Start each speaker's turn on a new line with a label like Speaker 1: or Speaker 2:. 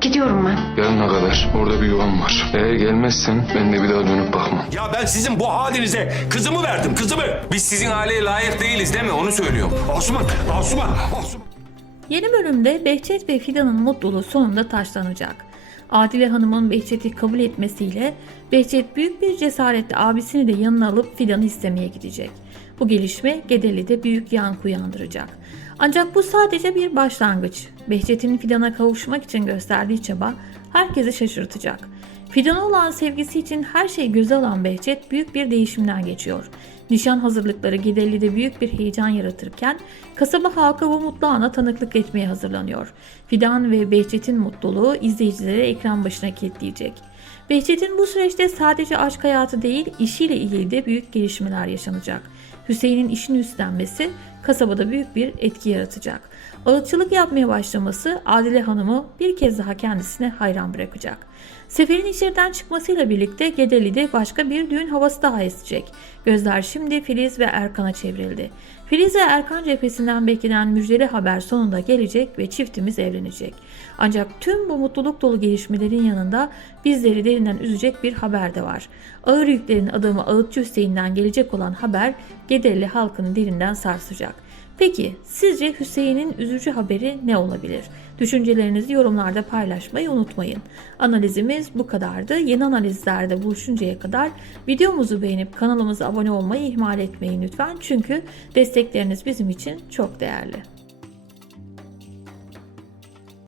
Speaker 1: Gidiyorum ben.
Speaker 2: Gelene kadar orada bir yuvam var. Eğer gelmezsen ben de bir daha dönüp bakmam.
Speaker 3: Ya ben sizin bu halinize kızımı verdim kızımı.
Speaker 4: Biz sizin aileye layık değiliz değil mi? Onu söylüyorum.
Speaker 3: Asuman, Asuman, Asuman.
Speaker 5: Yeni bölümde Behçet ve Fidan'ın mutluluğu sonunda taşlanacak. Adile Hanım'ın Behçet'i kabul etmesiyle Behçet büyük bir cesaretle abisini de yanına alıp Fidan'ı istemeye gidecek. Bu gelişme Gedeli'de büyük yankı uyandıracak. Ancak bu sadece bir başlangıç. Behçet'in Fidan'a kavuşmak için gösterdiği çaba herkesi şaşırtacak. Fidan'a olan sevgisi için her şeyi göze alan Behçet büyük bir değişimden geçiyor. Nişan hazırlıkları Gidelli'de büyük bir heyecan yaratırken kasaba halkı bu mutlu ana tanıklık etmeye hazırlanıyor. Fidan ve Behçet'in mutluluğu izleyicileri ekran başına kilitleyecek. Behçet'in bu süreçte sadece aşk hayatı değil işiyle ilgili de büyük gelişmeler yaşanacak. Hüseyin'in işini üstlenmesi kasabada büyük bir etki yaratacak. Ağıtçılık yapmaya başlaması Adile Hanım'ı bir kez daha kendisine hayran bırakacak. Seferin içeriden çıkmasıyla birlikte Gedeli'de başka bir düğün havası daha esecek. Gözler şimdi Filiz ve Erkan'a çevrildi. Filiz ve Erkan cephesinden beklenen müjdeli haber sonunda gelecek ve çiftimiz evlenecek. Ancak tüm bu mutluluk dolu gelişmelerin yanında bizleri derinden üzecek bir haber de var. Ağır yüklerin adamı Ağıtçı Hüseyin'den gelecek olan haber Gedeli halkını derinden sarsacak. Peki sizce Hüseyin'in üzücü haberi ne olabilir? Düşüncelerinizi yorumlarda paylaşmayı unutmayın. Analizimiz bu kadardı. Yeni analizlerde buluşuncaya kadar videomuzu beğenip kanalımıza abone olmayı ihmal etmeyin lütfen. Çünkü destekleriniz bizim için çok değerli.